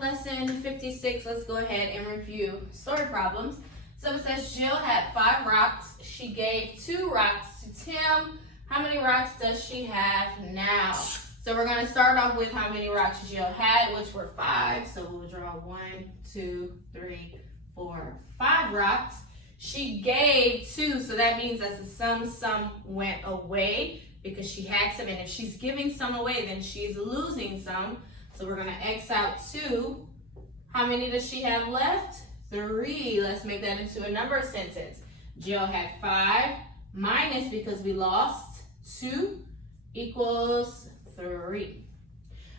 lesson 56. Let's go ahead and review story problems. So it says Jill had 5 rocks. She gave 2 rocks to Tim. How many rocks does she have now? So we're going to start off with how many rocks Jill had, which were 5. So we'll draw 1, 2, 3, 4, 5 rocks. She gave 2, so that means that's the some went away because she had some. And if she's giving some away, then she's losing some. So we're going to X out 2. How many does she have left? 3. Let's make that into a number sentence. Jill had 5 minus, because we lost 2, equals 3.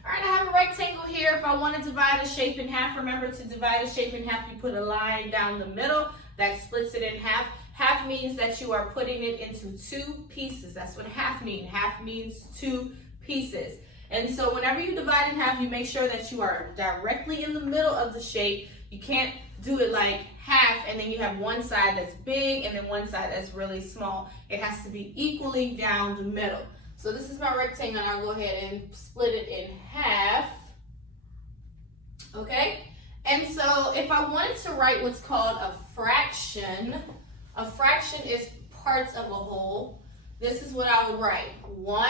All right, I have a rectangle here. If I want to divide a shape in half, remember to divide a shape in half, you put a line down the middle that splits it in half. Half means that you are putting it into 2 pieces. That's what half means. Half means 2 pieces. And so whenever you divide in half, you make sure that you are directly in the middle of the shape. You can't do it like half and then you have one side that's big and then one side that's really small. It has to be equally down the middle. So this is my rectangle, and I'll go ahead and split it in half. Okay? And so if I wanted to write what's called a fraction is parts of a whole. This is what I would write. 1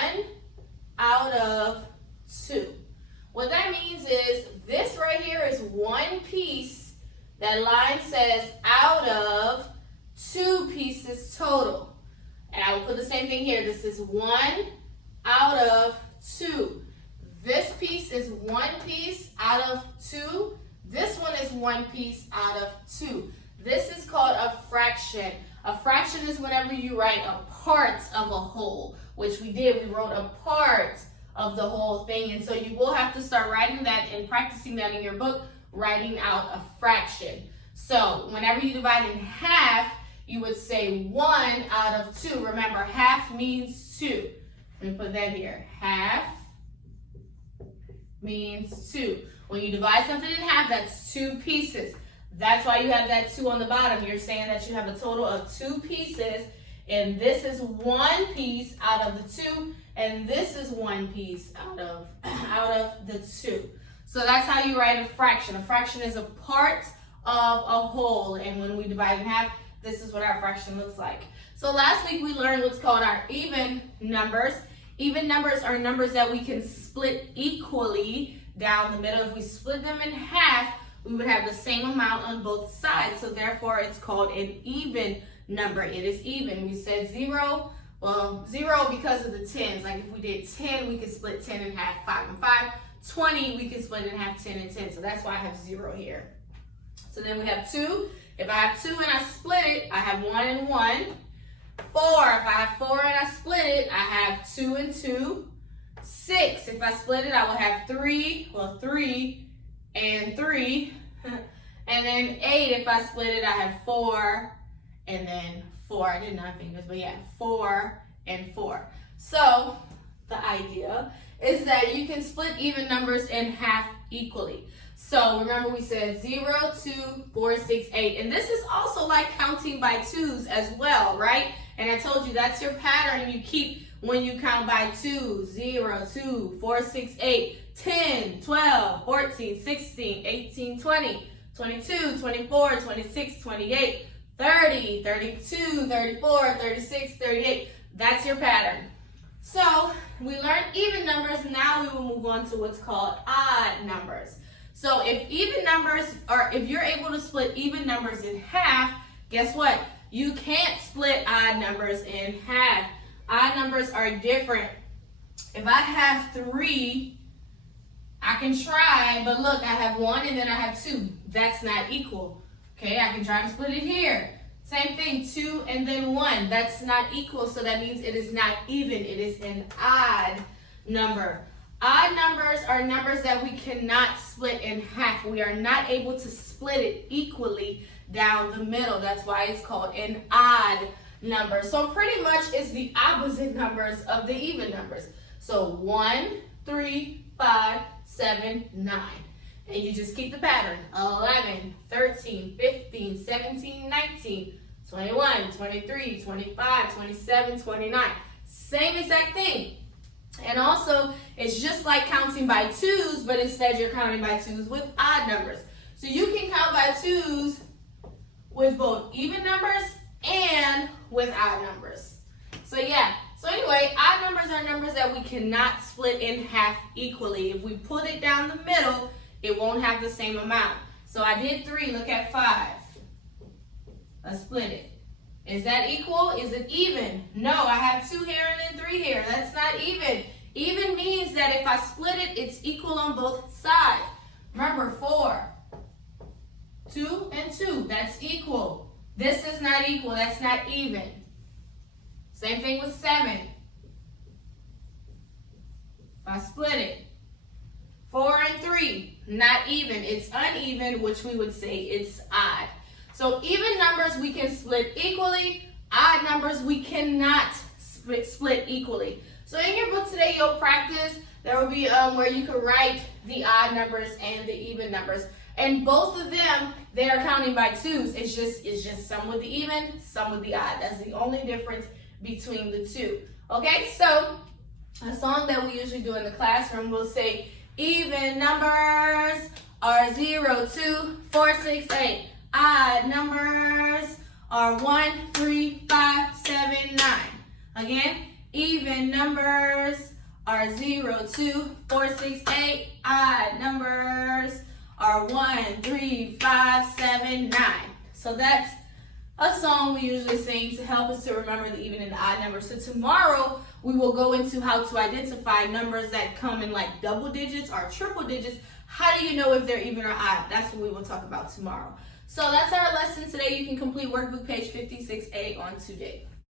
out of 2. What that means is this right here is 1 piece. That line says out of 2 pieces total. And I will put the same thing here. This is 1 out of 2. This piece is 1 piece out of 2. This one is 1 piece out of 2. This is called a fraction. A fraction is whenever you write a part of a whole, which we did. We wrote a part of the whole thing. And so you will have to start writing that and practicing that in your book, writing out a fraction. So whenever you divide in half, you would say 1 out of 2. Remember, half means 2. Let me put that here. Half means 2. When you divide something in half, that's 2 pieces. That's why you have that 2 on the bottom. You're saying that you have a total of 2 pieces, and this is 1 piece out of the 2, and this is 1 piece out of the 2. So that's how you write a fraction. A fraction is a part of a whole, and when we divide in half, this is what our fraction looks like. So last week we learned what's called our even numbers. Even numbers are numbers that we can split equally down the middle. If we split them in half, we would have the same amount on both sides. So therefore, it's called an even number. It is even. We said 0. Well, 0 because of the tens. Like if we did 10, we could split 10 in half, 5 and 5. 20, we can split in half, 10 and 10. So that's why I have 0 here. So then we have 2. If I have 2 and I split it, I have 1 and 1. 4, if I have 4 and I split it, I have 2 and 2. 6, if I split it, I will have 3, well 3 and 3. And then 8, if I split it, I have 4 and then 4. I did 9 fingers, but yeah, 4 and 4. So the idea is that you can split even numbers in half equally. So remember we said 0, 2, 4, 6, 8. And this is also like counting by 2s as well, right? And I told you that's your pattern you keep when you count by 2. 0, 2, 4, 6, 8, 10, 12, 14, 16, 18, 20, 22, 24, 26, 28, 30, 32, 34, 36, 38. That's your pattern. So we learned even numbers. Now we will move on to what's called odd numbers. So if even numbers, or if you're able to split even numbers in half, guess what? You can't split odd numbers in half. Odd numbers are different. If I have 3, I can try, but look, I have 1 and then I have 2. That's not equal. Okay, I can try to split it here. Same thing, 2 and then 1. That's not equal, so that means it is not even. It is an odd number. Odd numbers are numbers that we cannot split in half. We are not able to split it equally down the middle. That's why it's called an odd number. So pretty much it's the opposite numbers of the even numbers. So 1, 3, 5, 7, 9. And you just keep the pattern. 11, 13, 15, 17, 19, 21, 23, 25, 27, 29. Same exact thing. And also, it's just like counting by twos, but instead you're counting by twos with odd numbers. So you can count by twos with both even numbers and with odd numbers. So yeah, so anyway, odd numbers are numbers that we cannot split in half equally. If we put it down the middle, it won't have the same amount. So I did 3, look at 5. Let's split it. Is that equal? Is it even? No, I have 2 here and then 3 here. That's not even. Even means that if I split it, it's equal on both sides. Remember, 4, 2 and 2, that's equal. This is not equal, that's not even. Same thing with 7. If I split it, 4 and 3, not even. It's uneven, which we would say it's odd. So even numbers we can split equally, odd numbers we cannot split equally. So in your book today, you'll practice. There will be where you can write the odd numbers and the even numbers. And both of them, they are counting by twos. It's just some with the even, some with the odd. That's the only difference between the two. Okay, so a song that we usually do in the classroom will say, even numbers are 0, 2, 4, 6, 8. Odd numbers are 1, 3, 5, 7, 9. Again, even numbers are 0, 2, 4, 6, 8. Odd numbers are 1, 3, 5, 7, 9. So that's a song we usually sing to help us to remember the even and the odd numbers. So tomorrow we will go into how to identify numbers that come in like double digits or triple digits. How do you know if they're even or odd? That's what we will talk about tomorrow. So that's our lesson today. You can complete workbook page 56A on today.